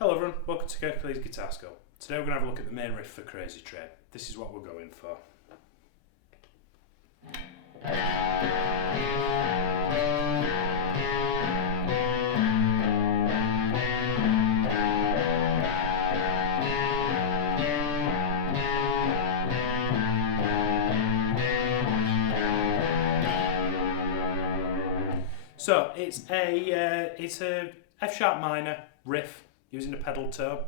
Hello everyone, welcome to Kirklees Guitar School. Today we're going to have a look at the main riff for Crazy Train. This is what we're going for. So it's a F sharp minor riff using a pedal tone.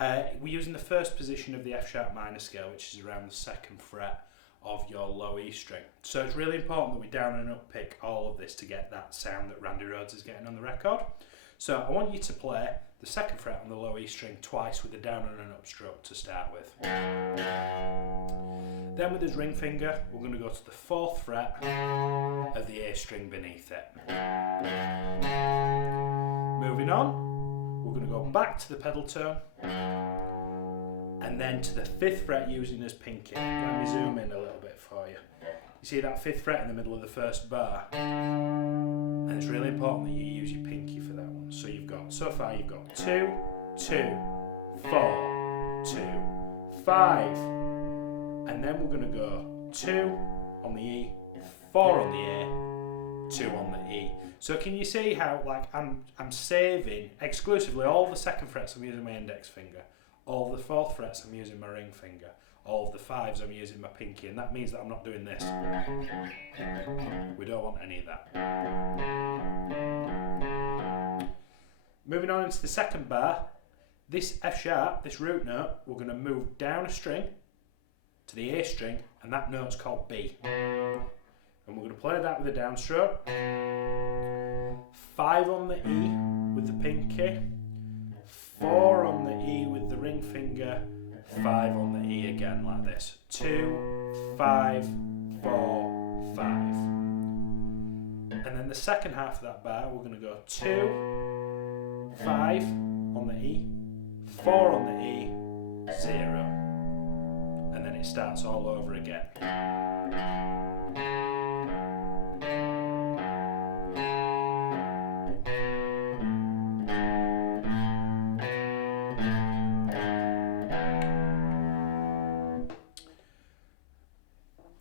We're using the first position of the F sharp minor scale, which is around the 2nd fret of your low E string. So it's really important that we down and up pick all of this to get that sound that Randy Rhodes is getting on the record. So I want you to play the 2nd fret on the low E string twice with a down and an up stroke to start with. Then with his ring finger, we're going to go to the 4th fret of the A string beneath it. Moving on, we're going to go back to the pedal tone and then to the 5th fret using his pinky. Let me zoom in a little bit for you. You see that 5th fret in the middle of the first bar? And it's really important that you use your pinky for that one. So so far you've got 2, 2, 4, 2, 5. And then we're going to go 2 on the E, 4 on the A, 2 on the E. So can you see how I'm saving exclusively all the 2nd frets I'm using my index finger, all the 4th frets I'm using my ring finger, all of the 5s I'm using my pinky, and that means that I'm not doing this. We don't want any of that. Moving on into the 2nd bar, this F sharp, this root note, we're going to move down a string to the A string, and that note's called B. And we're going to play that with a downstroke. 5 on the E with the pinky, 4 on the E with the ring finger, 5 on the E again like this. 2, 5, 4, 5. And then the second half of that bar, we're going to go 2, 5 on the E, 4 on the E, 0. And then it starts all over again.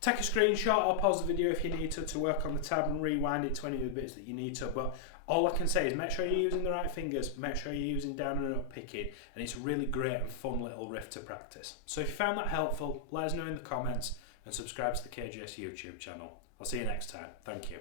Take a screenshot or pause the video if you need to work on the tab and rewind it to any of the bits that you need to, but all I can say is make sure you're using the right fingers, make sure you're using down and up picking, and it's a really great and fun little riff to practice. So if you found that helpful, let us know in the comments and subscribe to the KGS YouTube channel. I'll see you next time. Thank you.